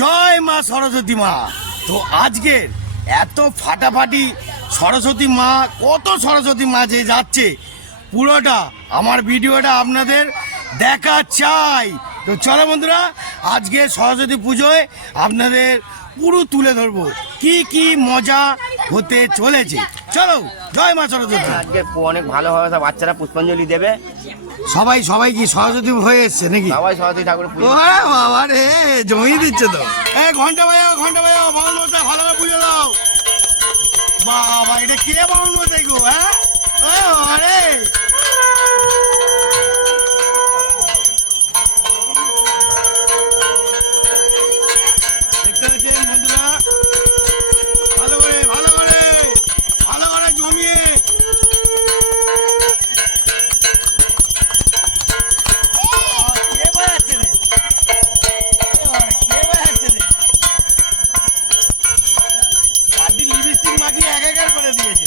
জয় মা সরস্বতী মা। তো আজকের এত ফাটাফাটি সরস্বতী মা, কত সরস্বতী মা যে যাচ্ছে, পুরোটা আমার ভিডিওটা আপনাদের দেখা চাই। তো চলো বন্ধুরা, আজকে সরস্বতী পুজোয় আপনাদের পুরো তুলে ধরবো কি কি মজা হতে চলেছে। চলো, জয় মা সরস্বতী। আজকে অনেক ভালো হবে, সব বাচ্চারা পুষ্পাঞ্জলি দেবে। সবাই কি সরস্বতী হয়ে এসছে নাকি? সবাই সরস্বতী ঠাকুর পুজো। বাবা রে, জমিয়ে দিচ্ছে তো। ঘন্টা বাজাও বাউন মশাই, ভালো করে পুজো দাও। বাবা, এটা কে বাউন মশাই গো? আরে দেখতে পাচ্ছেন বন্ধুরা, ভালো করে জমিয়ে একাকার করে দিয়েছে।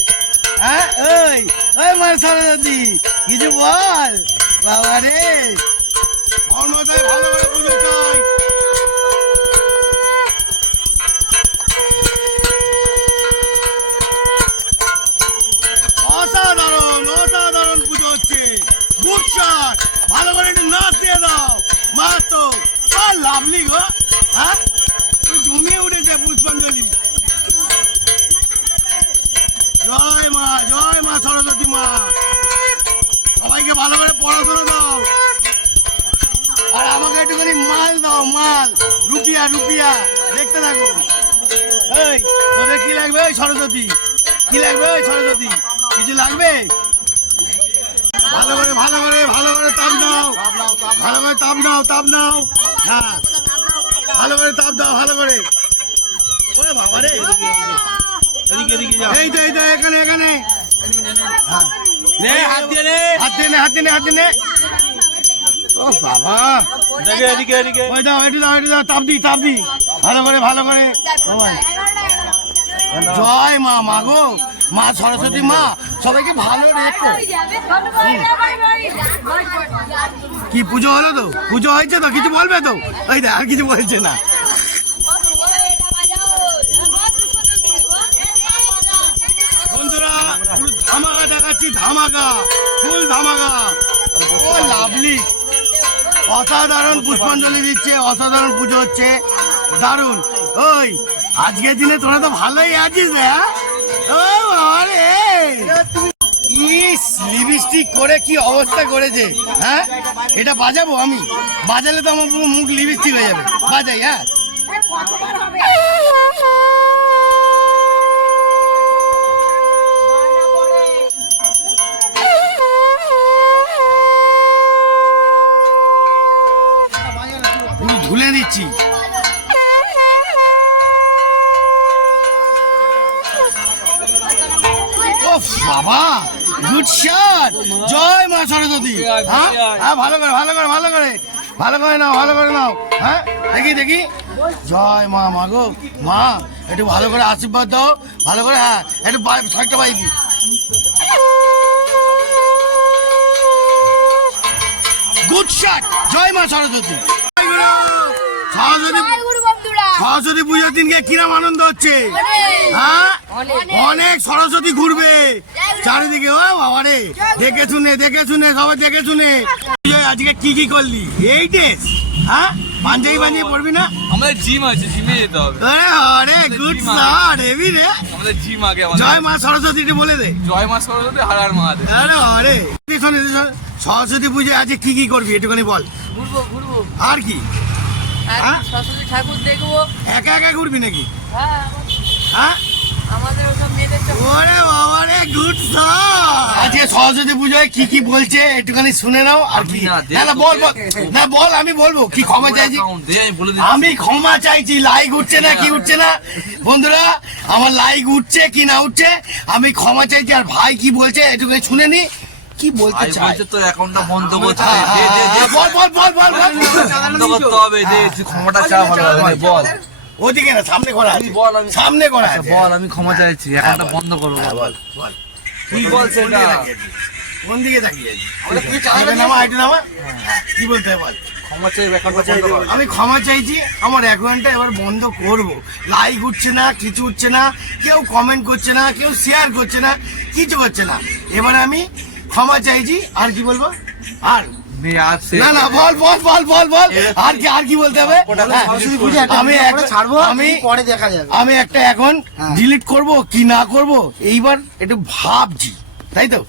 হ্যাঁ, ওই মা সরস্বতী, কিছু বল। বাবা রে, ভালো করে পুজো চাই। অসাধারণ পুজো হচ্ছে। গুড শট, ভালো করে একটু নাচ দিয়ে দাও। মা তো লাভলি গো। হ্যাঁ, জমিয়ে উঠেছে পুষ্পাঞ্জলি। জয় মা সরস্বতী মা। সবাইকে ভালো করে পড়াশোনা দাও, আর আমাকে একটুখানি মাল দাও, মাল, রুপিয়া। দেখতে থাকো। এই তোদের কি লাগবে? ওই সরস্বতী, কি লাগবে? ওই সরস্বতী, কিছু লাগবে? ভালো করে তাপ দাও, তাপ দাও। হ্যাঁ, ভালো করে তাপ দাও, ভালো করে। ওরে বাবা রে, এই তো এখানে। হাত দিয়ে নে। ও বাবা, ওই দাও, একটু দাও, তাপ দি। ভালো করে। জয় মা গো, মা সরস্বতী মা সবাইকে ভালো রেখো। কি পুজো হলো তো? পুজো হয়েছে তো? কিছু বলবে তো? ওই আর কিছু বলছে না। বন্ধুরা, ধামাকা দেখাচ্ছি, ফুল ধামাকা। ও লাভলি, অসাধারণ পুষ্পাঞ্জলি দিচ্ছে, অসাধারণ পুজো হচ্ছে, দারুণ। ওই আজকের দিনে তোরা তো ভালোই আছিস। লিপস্টিক করে কি অবস্থা করেছে। হ্যাঁ, এটা বাজাবো আমি, বাজালে তো আমার পুরো মুখ লিপস্টিক হয়ে যাবে। বাজাই। হ্যাঁ, ধুলে দিচ্ছি। বাবা, গুড শট। জয় মা সরস্বতী। হ্যাঁ, ভালো করে নাও। হ্যাঁ, দেখি। জয় মা গো, মা একটু ভালো করে আশীর্বাদ দাও, ভালো করে। হ্যাঁ, একটু ছয়টা বাইক। Good shot. জয় মা সরস্বতী। সরস্বতী পুজোর দিনকে কিরম আনন্দ হচ্ছে? হ্যাঁ, অনেক সরস্বতী ঘুরবে চারিদিকে। ও বাবা রে, দেখে শুনে সবাই দেখে শুনে। আজকে কি করলি? এই ড্রেস? হ্যাঁ, পাঞ্জাবি পড়বি না? আমাদের জিম আছে, জিমে যেতে হবে। আরে গুড শট, হেভি রে। আমাদের জিম আগে। জয় মা সরস্বতী বলে দে। জয় মা সরস্বতী, হার মহাদেব। আরে সরস্বতী পুজোয় আজকে কি করবি একটুখানি বল। ঘুরবো। আর কি? সরস্বতী ঠাকুর দেখবো। একা ঘুরবি নাকি? হ্যাঁ, আমাদের ওসব মেয়েদের। ওরে বাবা রে, গুড শট। আজকে সরস্বতী পুজোয় কি বলছে একটুখানি শুনে নাও। আর কি? না বল, আমি বলবো কি। ক্ষমা চাইছি, আমি ক্ষমা চাইছি। লাইক উঠছে না, কি উঠছে না বন্ধুরা? আমার লাইক উঠছে কি না উঠছে আমি ক্ষমা চাইছি। আর ভাই কি বলছে একটুখানি শুনে নি, কি বলতে চাই। তোর অ্যাকাউন্টটা বন্ধ করতে বল। বন্ধ করতে হবে। তুই ক্ষমাটা চা, ভালো বল। ওদিকে না, সামনে করা আছে। বল, সামনে করা আছে। বল, আমি ক্ষমা চাইছি, অ্যাকাউন্টটা বন্ধ করো। বল। কি বলছে এটা? কোন দিকে তাকিয়ে আছিস? নামা, কি বলতে হয় বল। ক্ষমা চেয়ে অ্যাকাউন্টটা বন্ধ করো। আমি ক্ষমা চাইছি, আমার অ্যাকাউন্টটা এবার বন্ধ করব। লাইক উঠছে না, কিছু উঠছে না, কেউ কমেন্ট করছে না, কেউ শেয়ার করছে না, কিছু করছে না। এবার আমি ক্ষমা চাইছি। আর কি বলবো? আর না না, বল বল বল বল বল, আর কি বলতে হবে? আমি একটা এখন ডিলিট করব কি না করব এইবার একটু ভাবছি, তাই তো?